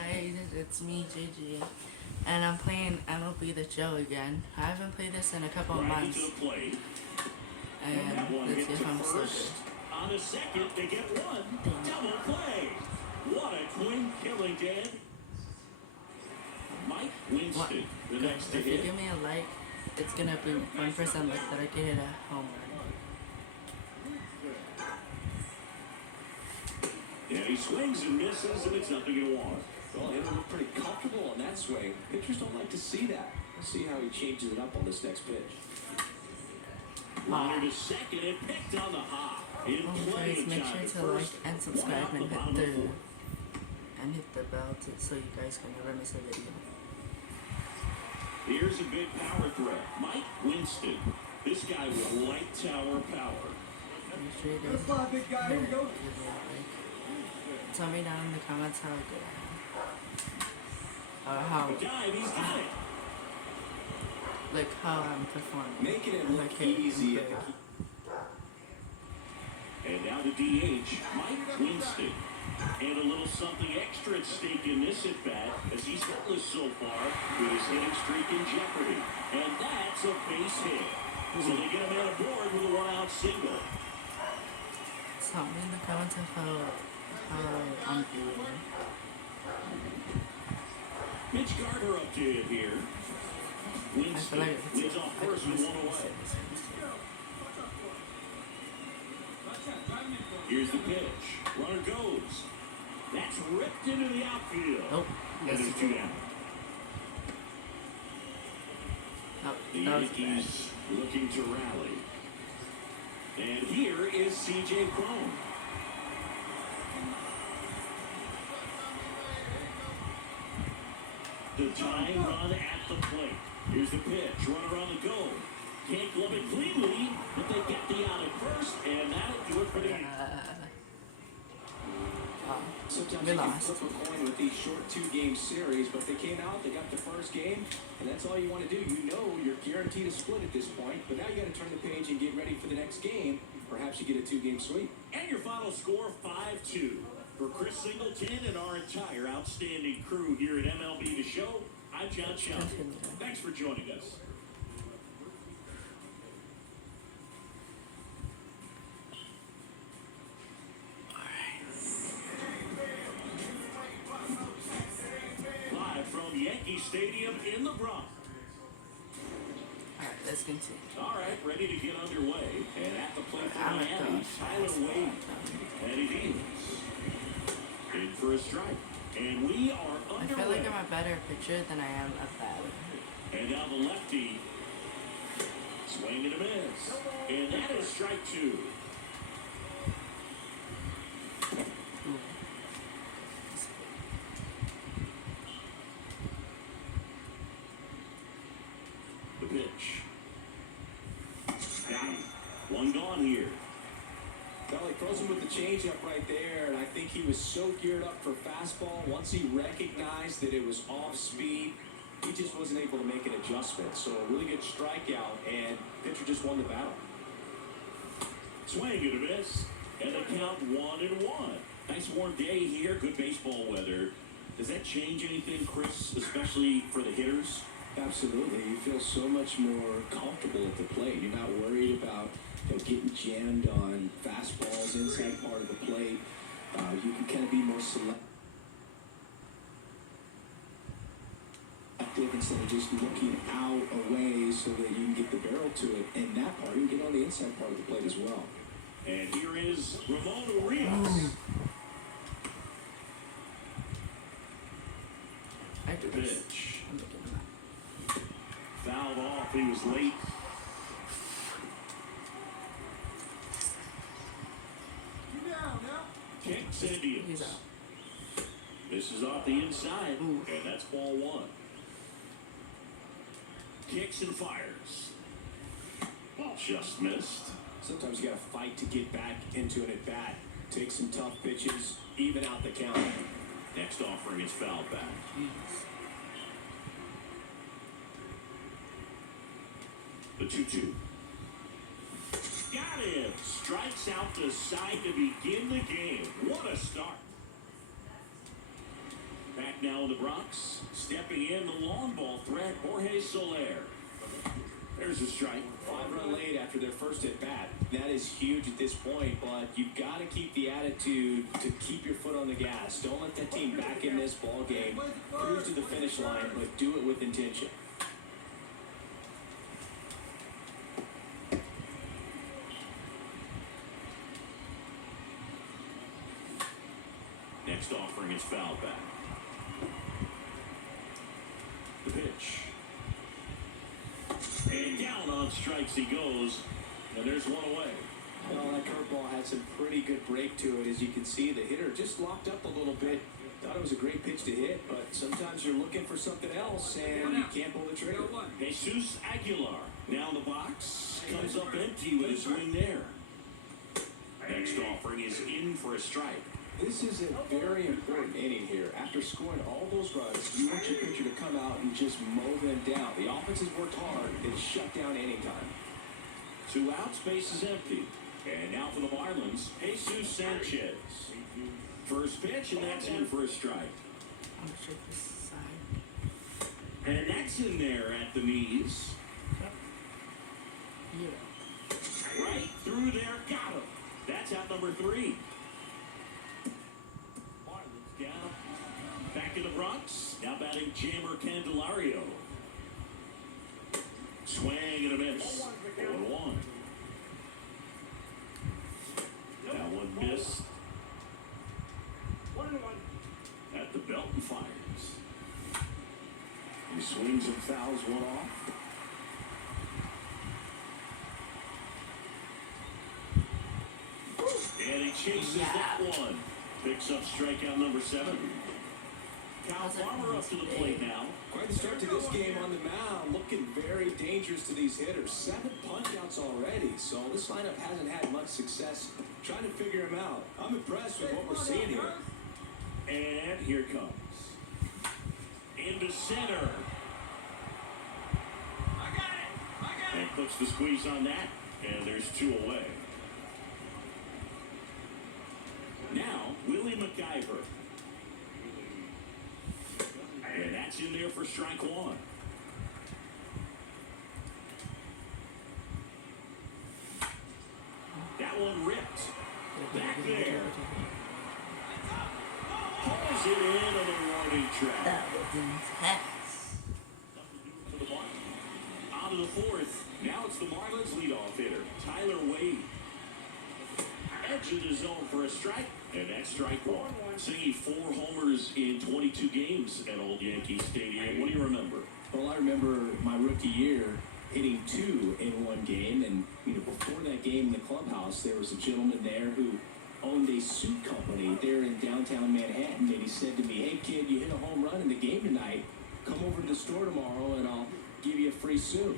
guys, it's me, JJ, and I'm playing MLB The Show again. I haven't played this in a couple of months, and let's see if I'm still good. On a second, they get one. Double play. What a clean killing, Dan. Mike Winston, the next to If you hit. give me a like, it's gonna be 1% like that I can hit a home run. Yeah, he swings and misses, and it's nothing to one. Well, he looked pretty comfortable on that swing. Pitchers don't like to see that. Let's see how he changes it up on this next pitch. Runner to second and picked on the hop. In play, Guys, make sure to like and subscribe and hit the bell so you guys can never miss a video. Here's a big power threat. Mike Winston. This guy with light tower power. Make sure you guys hit the video, like. Tell me down in the comments how good I am. How Dive, he's got it. Like how I'm performing. Making it look Okay, easy. okay. And now to DH, Mike Winston. And a little something extra at stake in this at-bat as he's hitless so far with his hitting streak in jeopardy. And that's a base hit. So they get a man aboard with a one-out single. Tell me in the comments of how I'm doing. Mitch Garver up to it here. I feel Winston like it's leads off first with one away. Here's the pitch. Runner goes. That's ripped into the outfield. Nope. And there's two down. Nope. The That was bad. Yankees looking to rally. And here is C.J. Cron. The tying run at the plate. Here's the pitch. Runner on the go. Can't glove it cleanly, but they get the out at first, and that'll do it for the Sometimes we you can lost. flip a coin with these short two-game series, but they came out, they got the first game, and that's all you want to do. You know you're guaranteed a split at this point, but now you got to turn the page and get ready for the next game. Perhaps you get a two-game sweep. And your final score, 5-2. For Chris Singleton and our entire outstanding crew here at MLB The Show, I'm John Shelton. Thanks for joining us. Live from Yankee Stadium in the Bronx. Alright, let's continue. All right, ready to get underway. And at the plate for Miami, Tyler Wade. And it is in for a strike. And we are I underway. feel like I'm a better pitcher than I am a batter. And now the lefty. Swing and a miss. And that is strike two. The pitch. Down. One gone here. Well, he throws him with the changeup right there, and I think he was so geared up for fastball. Once he recognized that it was off speed, he just wasn't able to make an adjustment. So a really good strikeout, and pitcher just won the battle. Swing and a miss. And the count 1-1. Nice warm day here. Good baseball weather. Does that change anything, Chris, especially for the hitters? Absolutely. You feel so much more comfortable at the plate. You're not worried about getting jammed on fastballs inside part of the plate. You can kind of be more selective instead of just looking out away so that you can get the barrel to it. And that part, you can get on the inside part of the plate as well. And here is Ramon Urias. I do The this. pitch. I'm making him out. Fouled off. He was late. Kicks and He's deals. out. This is off the inside. Ooh. And that's ball one. Kicks and fires. Just missed. Sometimes you got to fight to get back into an at-bat. Take some tough pitches, even out the count. Next offering is fouled back. Jeez. The 2-2. Got him. Strikes out the side to begin the game. What a start. Back now Now in the Bronx, stepping in the long ball threat, Jorge Soler. There's a strike. 5-run lead after their first at bat. That is huge at this point, but you've got to keep the attitude to keep your foot on the gas. Don't let that team back in this ball game. Cruise to the finish line, but do it with intention. Next offering is fouled back. The pitch. And down on strikes he goes. And there's one away. Well, that curveball had some pretty good break to it. As you can see, the hitter just locked up a little bit. Thought it was a great pitch to hit, but sometimes you're looking for something else and you can't pull the trigger. Jesus Aguilar. Now in the box. Comes up empty with his swing there. Next offering is in for a strike. This is a very important inning here. After scoring all those runs, you want your pitcher to come out and just mow them down. The offense has worked hard. It's shut down inning time. 2 outs, base is empty. And now for the Marlins, Jesus Sanchez. First pitch, and that's in for a strike. I'm gonna check this side. And that's in there at the knees. Yeah. Right through there, got him. That's out number 3. Marlins down. Back in the Bronx. Now batting Jammer Candelario. Swing and a miss. 0-1. That one missed. At the belt and fires. He swings and fouls one off. And he chases that one. Picks up strikeout number 7. Kyle Farmer up to the plate now. Quite the start to this game on the mound. Looking very dangerous to these hitters. 7 punch-outs already. So this lineup hasn't had much success trying to figure him out. I'm impressed with what we're seeing here. And here it comes. Into center. And puts the squeeze on that. And there's 2 away. Now, Willie McIver. And that's in there for strike 1. That one ripped. Back there. Pulls it in on the warning track. That was intense. On to the 4th. Now it's the Marlins leadoff hitter, Tyler Wade. Edge of the zone for a strike, and that's strike 1. Singing 4 homers in 22 games at Old Yankee Stadium. What do you remember? Well, I remember my rookie year hitting 2 in one game, and before that game in the clubhouse, there was a gentleman there who owned a suit company there in downtown Manhattan, and he said to me, "Hey kid, you hit a home run in the game tonight. Come over to the store tomorrow, and I'll give you a free suit."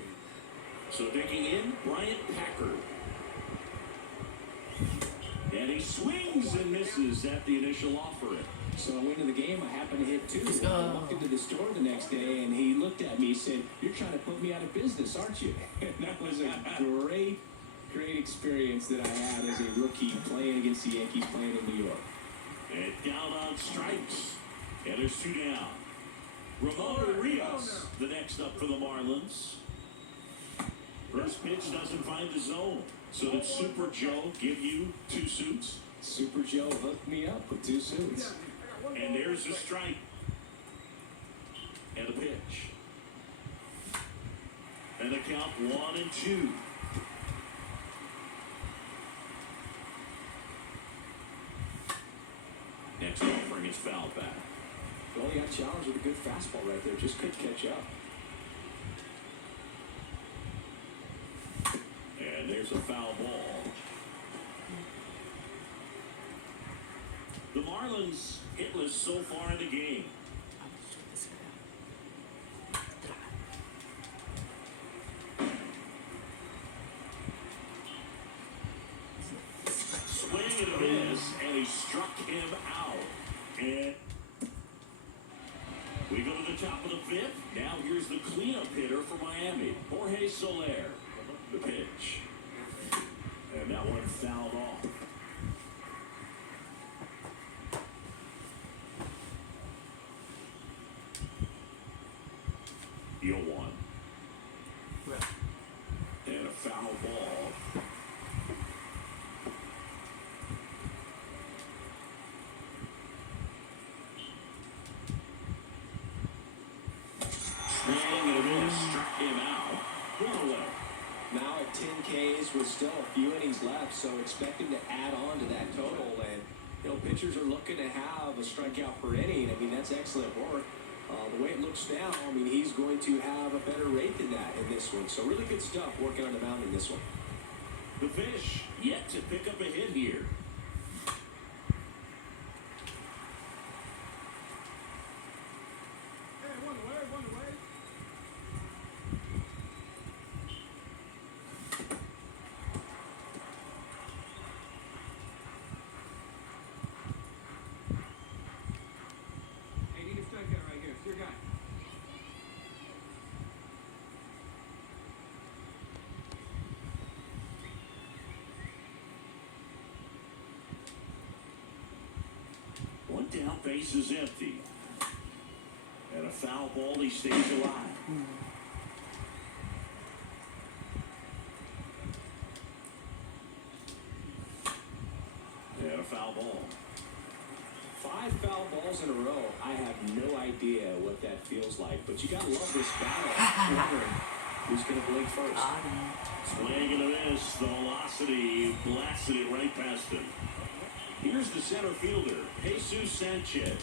So digging in, Bryant Packard. And he swings and misses at the initial offering. So I went to the game. I happened to hit 2. Let's I go. walked into the store the next day, and he looked at me and said, "You're trying to put me out of business, aren't you?" And that was a great experience that I had as a rookie playing against the Yankees, playing in New York. And down on strikes. And there's 2 down. Ramon Rios, the next up for the Marlins. First pitch doesn't find the zone. So did Super Joe give you 2 suits? Super Joe hooked me up with 2 suits. And there's the strike. And the pitch. And the count 1-2. Next offering is fouled back. Well, he got challenged with a good fastball right there. Just couldn't catch up. And there's a foul ball. The Marlins hitless so far in the game. I'm gonna check this guy out. Swing and a miss, and he struck him out. And we go to the top of the 5th. Now here's the cleanup hitter for Miami, Jorge Soler. The pitch. And that one fouled off. 0-1. And a foul ball. Swing and a miss. Struck him out. One away. Now at 10 Ks with still a few innings left, so expect him to add on to that total. And, you know, pitchers are looking to have a strikeout per inning. I mean, that's excellent work. The way it looks now, I mean, he's going to have a better rate than that in this one. So really good stuff working on the mound in this one. The Fish yet to pick up a hit here. One down, base is empty. And a foul ball, he stays alive. And a foul ball. 5 foul balls in a row. I have no idea what that feels like, but you gotta love this battle. Wondering who's gonna blink first. Swing and a miss. The velocity blasted it right past him. Here's the center fielder, Jesus Sanchez.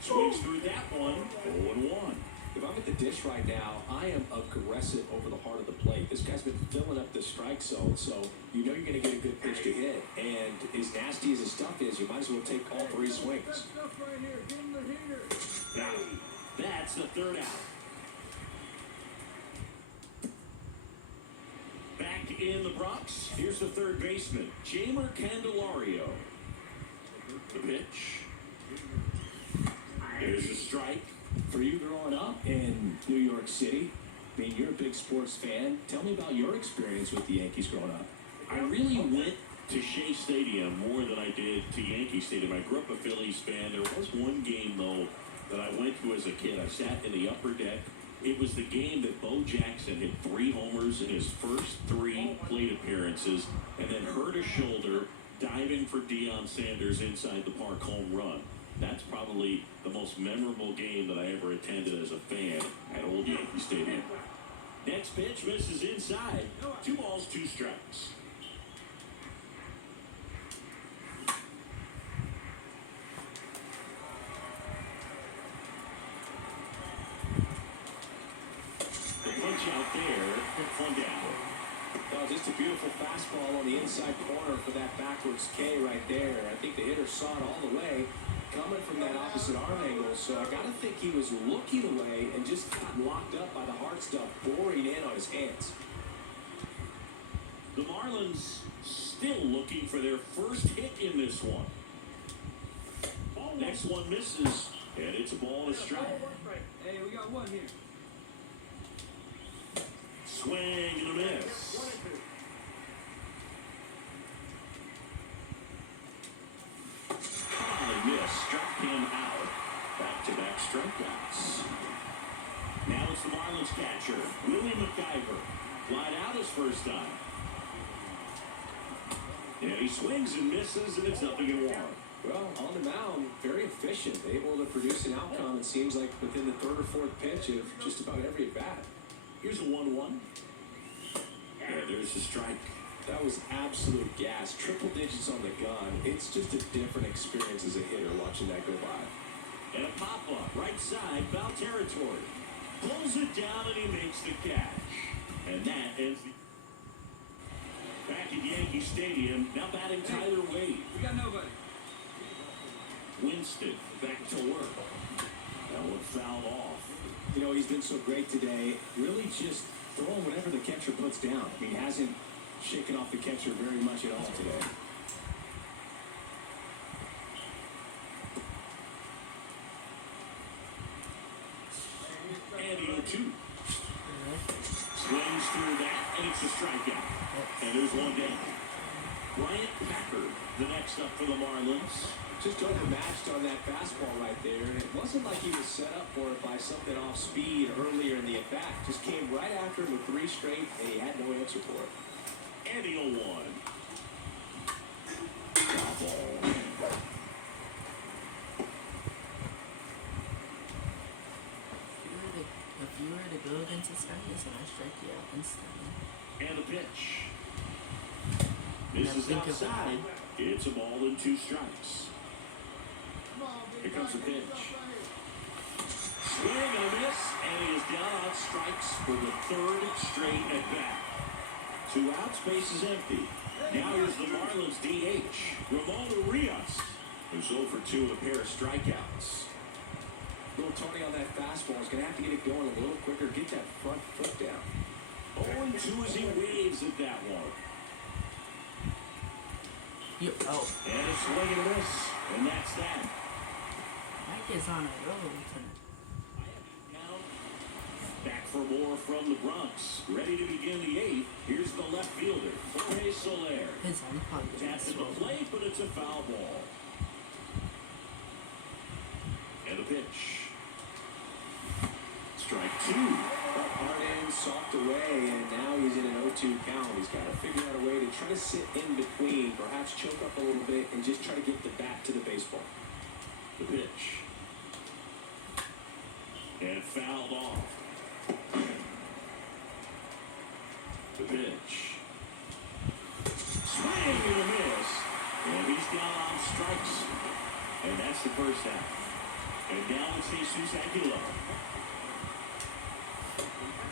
Swings through that one, 0-1. If I'm at the dish right now, I am aggressive over the heart of the plate. This guy's been filling up the strike zone, so you know you're going to get a good pitch to hit. And as nasty as his stuff is, you might as well take all 3 swings. Now, that's the third out. Back in the Bronx, here's the third baseman, Jamer Candelario. The pitch. There's a strike. For you growing up in New York City, I mean, you're a big sports fan. Tell me about your experience with the Yankees growing up. I really went to Shea Stadium more than I did to Yankee Stadium. I grew up a Phillies fan. There was one game, though, that I went to as a kid. I sat in the upper deck. It was the game that Bo Jackson hit 3 homers in his first 3 plate appearances and then hurt a shoulder diving for Deion Sanders inside the park home run. That's probably the most memorable game that I ever attended as a fan at Old Yankee Stadium. Next pitch misses inside. 2 balls, 2 strikes. The punch out there, 1 down. Oh, just a beautiful fastball on the inside corner for that backwards K right there. I think the hitter saw it all the way, coming from that opposite arm angle. So I got to think he was looking away and just got locked up by the hard stuff boring in on his hands. The Marlins still looking for their first hit in this one. Next one misses, and it's a ball and a strike. Hey, we got 1 here. Swing and a miss. High miss, struck him out. Back-to-back strikeouts. Now it's the Marlins catcher, Willie McIver. Flied out his first time. And he swings and misses, and it's 0-1. Well, on the mound, very efficient, able to produce an outcome, it seems like, within the 3rd or 4th pitch of just about every at-bat. Here's a 1-1. And there's the strike. That was absolute gas. Triple digits on the gun. It's just a different experience as a hitter watching that go by. And a pop-up, right side, foul territory. Pulls it down and he makes the catch. And that ends the... Back at Yankee Stadium, now batting Tyler Wade. We got nobody. Winston back to work. That one fouled off. You know, he's been so great today. Really just throwing whatever the catcher puts down. I mean, he hasn't shaken off the catcher very much at all today. And the 0-2. Swings through that, and it's a strikeout. And there's 1 down. Bryant Packard, the next up for the Marlins. Just overmatched on that fastball right there, and it wasn't like he was set up for it by something off speed earlier in the at-bat. Just came right after him with 3 straight, and he had no answer for it. And he'll one. Foul ball. If you were to go against this guy, he's gonna strike you out instantly. And a pitch. This is think of outside. It's a ball and 2 strikes. Here comes the pitch. Swing and a miss, and he is down on strikes for the 3rd straight at bat. 2 outs, base is empty. Now here's the Marlins DH, Ramon Urias, who's 0 for 2 with a pair of strikeouts. Little Tony on that fastball is going to have to get it going a little quicker, get that front foot down. 0-2 as he waves at that one. You, oh, And a swing and a miss, and that's that. Mike is on a roll tonight. Back for more from the Bronx. Ready to begin the 8th. Here's the left fielder, Jorge Soler. His own probably Tapped at the plate, but it's a foul ball. And a pitch. Strike 2. Hard in, soft away, and now he's in an 0-2 count. He's got to figure out a way to try to sit in between, perhaps choke up a little bit, and just try to get the bat to the baseball. The pitch. And fouled off. The pitch. Swing and a miss. And he's down on strikes. And that's the first out. And now it's Jesus Aguilar.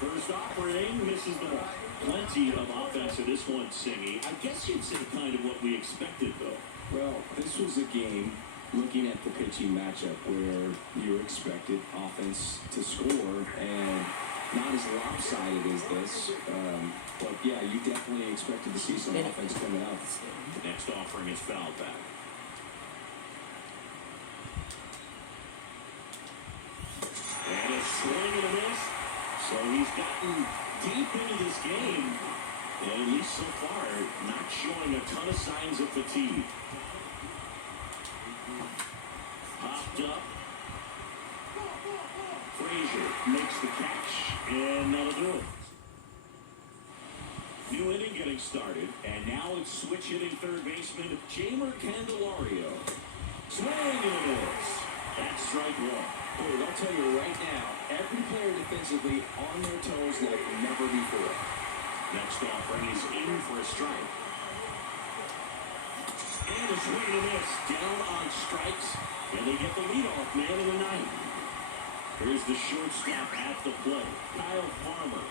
First operating, misses the ball. Plenty of offense in this one, Singy. I guess you'd say kind of what we expected, though. Well, this was a game, looking at the pitching matchup, where you expected offense to score, and not as lopsided as this. But yeah, you definitely expected to see some offense coming out. The next offering is fouled back. And a swing and a miss. So he's gotten deep into this game, and at least so far, not showing a ton of signs of fatigue. Popped up. Frazier makes the catch, and that'll do it. New inning getting started, and now it's switch hitting third baseman Jamer Candelario. Swing and a miss. That's strike 1. Dude, I'll tell you right now, every player defensively on their toes like never before. Next offering is in for a strike. And a swing and a miss. Down on strikes, and they get the leadoff man of the night. Here's the shortstop at the plate, Kyle Farmer.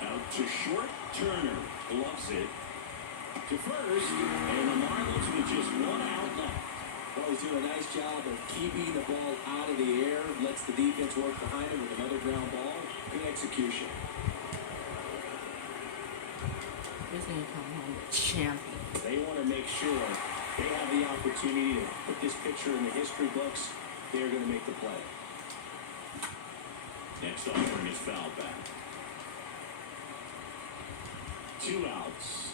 Out to short, Turner gloves it to first, and the Marlins with just 1 out left. Well, he's doing a nice job of keeping the ball out of the air, lets the defense work behind him with another ground ball. Good execution. He's gonna come home with champion. They want to make sure they have the opportunity to put this picture in the history books. They're going to make the play. Next offering is fouled back. 2 outs.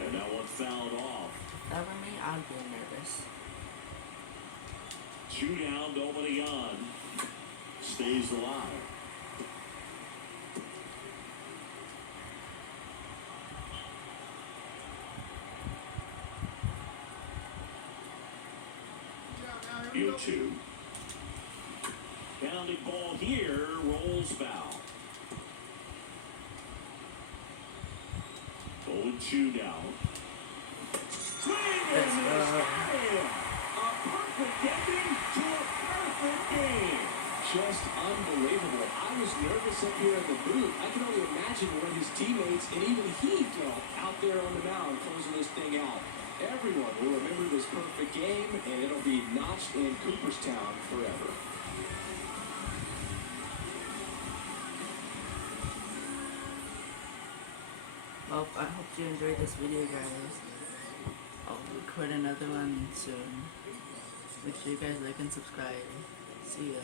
And that one fouled off. If that were me, I'd be nervous. 2 down, nobody on. Stays alive. Field 2. Pounding ball here, rolls foul. 0-2 down. Swing and a miss. A perfect ending to a perfect game. Just unbelievable. I was nervous up here in the booth. I can only imagine what his teammates and even he felt out there on the mound closing this thing out. Everyone will remember this perfect game, and it'll be notched in Cooperstown forever. Well, I hope you enjoyed this video, guys. I'll record another one soon. Make sure you guys like and subscribe. See ya.